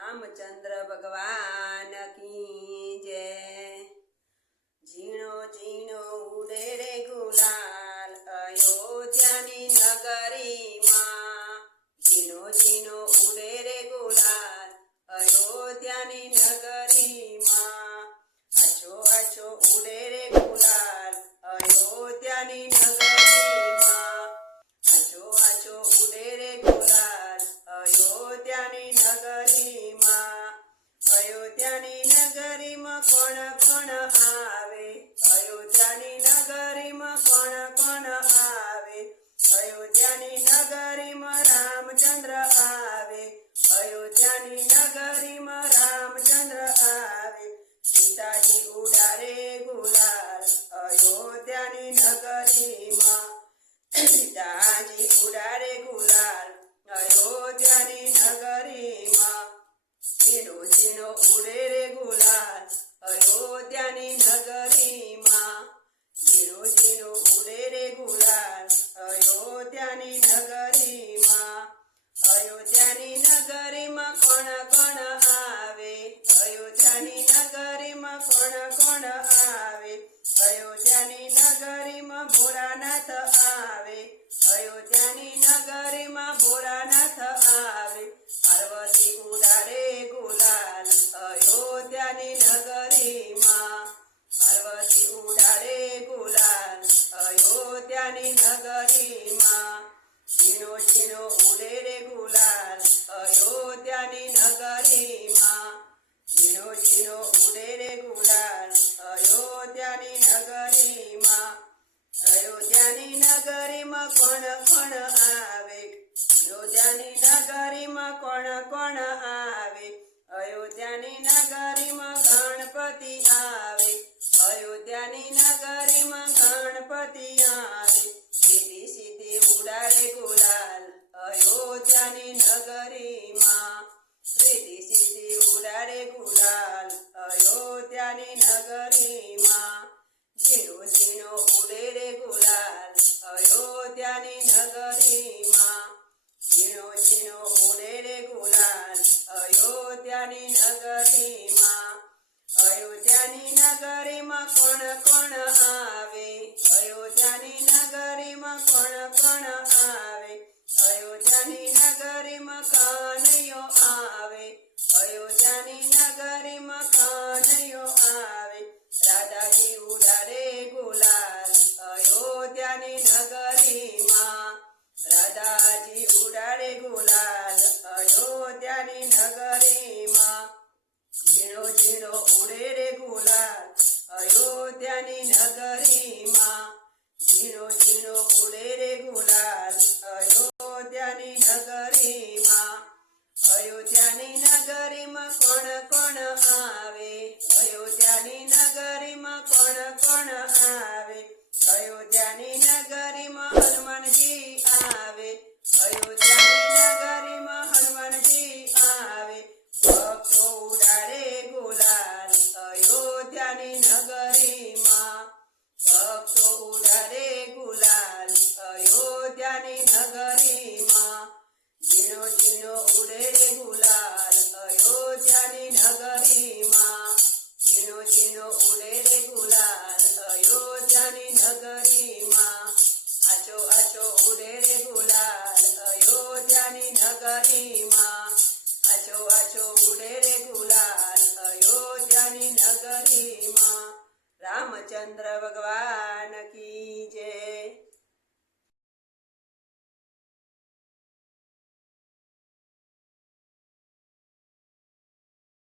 रामचंद्र भगवान की जय। झीणो झीणो उड़े रे गुलाल अयोध्यानी नगरी मां। झीणो झीणो उड़े रे गुलाल अयोध्यानी नगरी मां। आछो आछो उड़े रे गुलाल अयोध्यानी नगरी मां। आछो आछो उड़े रे गुलाल अयोध्यानी नगरी मां। अयोध्यानी नगरी में कोण कोण आवे। अयोध्यानी नगरी में कोण कोण आवे। अयोध्यानी नगरी में रामचंद्र आवे। अयोध्यानी नगरी में रामचंद्र आवे। सीताजी उड़ारे गुलाल अयोध्यानी नगरी में। सीताजी उड़ारे गुलाल अयोध्यानी नगरी में। झीणो झीणो उड़े रे गुलाल अयोध्यानी नगरी मां। झीणो झीणो उड़े रे गुलाल अयोध्यानी नगरी मां। अयोध्यानी नगरी में कोण कोण आवे। अयोध्यानी नगरी में कोण कोण आवे। अयोध्यानी नगरी में भोलानाथ आवे। अयोध्यानी नगरी में भोलानाथ आवे। पार्वती उड़ारे गुलाल अयोध्यानी नगरी मां। पार्वती उड़ारे गुलाल अयोध्यानी नगरी मां। झीणो झीणो उड़े रे गुलाल अयोध्यानी नगरी मां। झीणो झीणो उड़े रे गुलाल अयोध्यानी नगरी मां। अयोध्यानी नगरी में कोण कोण आवे। अयोध्यानी नगरी में कोण कोण आवे। अयोध्यानी नगरी में गणपति आवे। अयोध्यानी नगरी में गणपति आवे। सीधी सीधी उड़ारे गुलाल अयोध्यानी नगरी मां। सीधी सीधी उड़ारे गुलाल अयोध्यानी नगरी मां। झीणो झीणो उड़े रे गुलाल अयोध्यानी नगरी मां। झीणो झीणो उड़े रे गुलाल अयोध्यानी नगरी मां। अयोध्यानी नगरी में कोण कोण आवे। अयोध्यानी नगरी में कोण कोण आवे। अयोध्यानी नगरी में कान्हैयो आवे। अयोध्यानी नगरी में कान्हैयो आवे। राधाजी उड़ारे गुलाल अयोध्यानी नगरी मां। राधाजी उड़ारे गुलाल अयोध्यानी नगरी मां। झीणो झीणो उड़े रे गुलाल अयोध्यानी नगरी मां। झीणो झीणो उड़े रे गुलाल अयोध्यानी नगरी मां। अयोध्यानी नगरी में कोण कोण आवे। अयोध्यानी नगरी में कोण कोण आवे। अयोध्यानी नगरी में हनुमानजी आवे। अयोध्यानी नगरी में हनुमानजी आवे। भक्तो उड़ारे गुलाल अयोध्यानी नगरी मां। भक्तो उड़ारे गुलाल अयोध्यानी नगरी मां। झीणो झीणो उड़े रे गुलाल अयोध्यानी नगरी मां। झीणो झीणो उड़े रे गुलाल अयोध्यानी नगरी मां। आछो आछो उड़े रे गुलाल अयोध्यानी नगरी मां। आछो आछो उड़े रे गुलाल अयोध्यानी नगरी मां। रामचंद्र भगवान की जय।